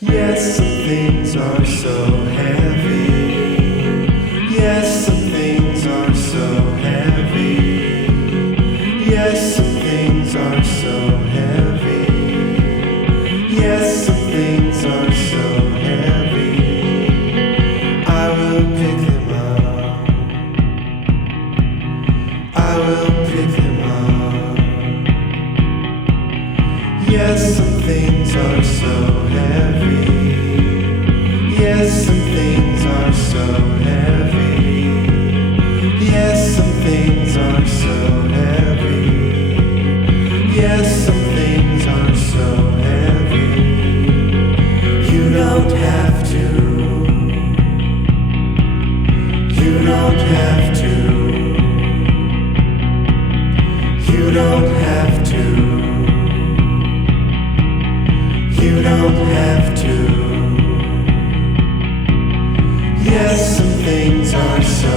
Yes, some things are so heavy. Yes, some things are so heavy. Yes, some things are so heavy. Yes, some things are so heavy. I will pick them up. I will pick them up. Yes, some things are so heavy. Yes, some things are so heavy. Yes, some things are so heavy. Yes, some things are so heavy. You don't have to. You don't have to. You don't have to. You don't have to. Yes, some things are so